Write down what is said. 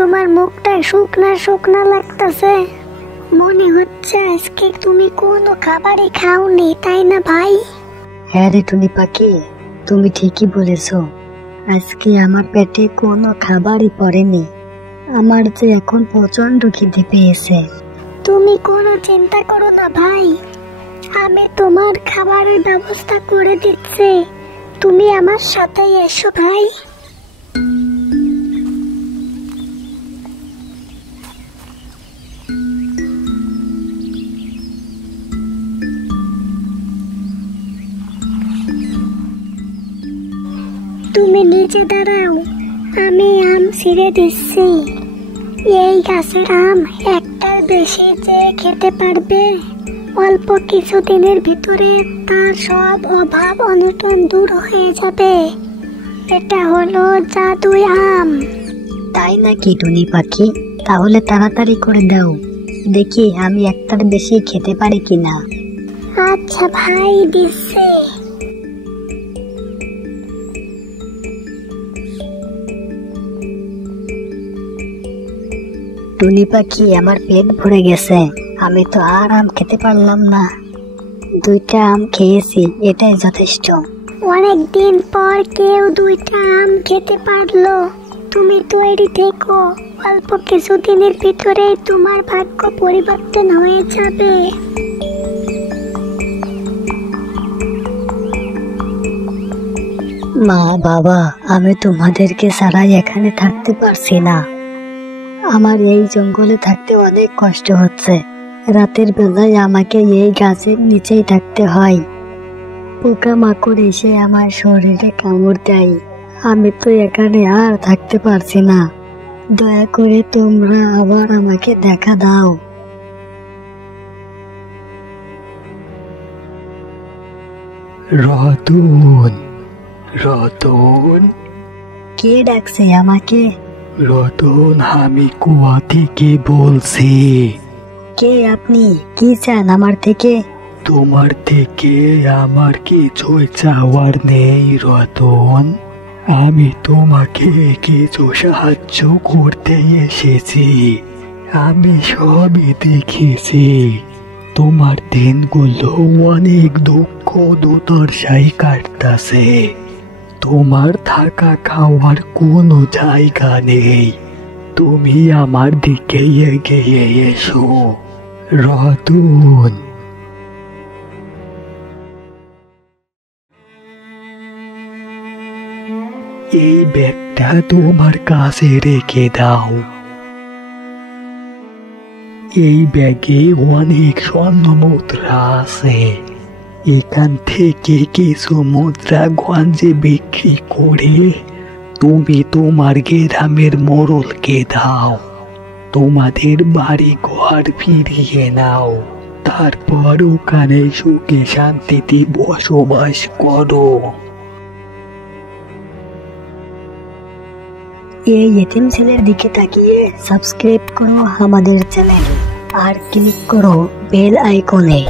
তোমার মুখটা শুকনা শুকনা লাগতেছে। মনে হচ্ছে আজকে তুমি কোনো খাবারই খাওনি, তাই না ভাই? হ্যাঁ রে টুনি পাখি, তুমি ঠিকই বলেছো। আজকে আমার পেটে কোনো খাবারই পড়েনি। আমার যে এখন প্রচন্ড খিদে পেয়েছে। তুমি কোনো চিন্তা করো না ভাই, আমি তোমার খাবারের ব্যবস্থা করে দিচ্ছি। তুমি আমার সাথে এসো ভাই। তুমি নিচে দাঁড়াও, আমি আম ছিঁড়ে দিচ্ছি। এই গাছের আম একটার বেশি যে খেতে পারবে, অল্প কিছুদিনের ভিতরে তার সব অভাব অনটন দূর হয়ে যাবে। এটা হলো জাদুই আম। তাই নাকি টুনি পাখি? তাহলে তাড়াতাড়ি করে দাও, দেখি আমি একটার বেশি খেতে পারি কিনা। আচ্ছা ভাই, দিচ্ছি। টুনি পাখি, আমার পেট ভরে গেছে, আমি তো আর আম খেতে পারলাম না। 2টা আম খেয়েছি, এটাই যথেষ্ট। অনেকদিন পর কেউ 2টা আম খেতে পারলো। তুমি তৈরি থেকো, অল্প কিছুদিনের ভিতরেই তোমার ভাগ্য পরিবর্তন হয়ে যাবে। মা বাবা, আমি তোমাদেরকে ছাড়াই এখানে থাকতে পারছি না। আমার এই জঙ্গলে থাকতে অনেক কষ্ট হচ্ছে। রাতের বেলায় আমাকে এই গাছের নিচেই থাকতে হয়। পোকামাকড় এসে আমার শরীরে কামড় দেয়। আমি তো এখানে আর থাকতে পারছি না। দয়া করে তোমরা আবার আমাকে দেখা দাও। রতন, রতন, কে ডাকছে আমাকে? রতন, আমি কুয়া থেকে বলছি। কে আপনি? কি চান আমার থেকে? তোমার থেকে আমার কিছুই চাওয়ার নেই রতন। আমি তোমাকে কিছু সাহায্য করতে এসেছি। আমি সবই দেখেছি। তোমার দিনগুলো অনেক দুঃখ দুর্দশায় কাটতাছে। তোমার থাকা খাওয়ার কোনো জায়গা নেই। তুমি আমার দিকে এগিয়ে এসো রতন। এই ব্যাগটা তোমার কাছে রেখে দাও। এই ব্যাগে অনেক স্বর্ণ মুদ্রা আছে। এখান থেকে কিছু মুদ্রা গঞ্জে বিক্রি করে তুমি তোমার গ্রামের মোড়লকে দাও। তোমাদের বাড়ি ঘর ফিরিয়ে নাও। তারপর ওখানে সুখে শান্তিতে বসবাস করো। এই এতিম ছেলের দিকে তাকিয়ে সাবস্ক্রাইব করো আমাদের চ্যানেল আর ক্লিক করো বেল আইকনে।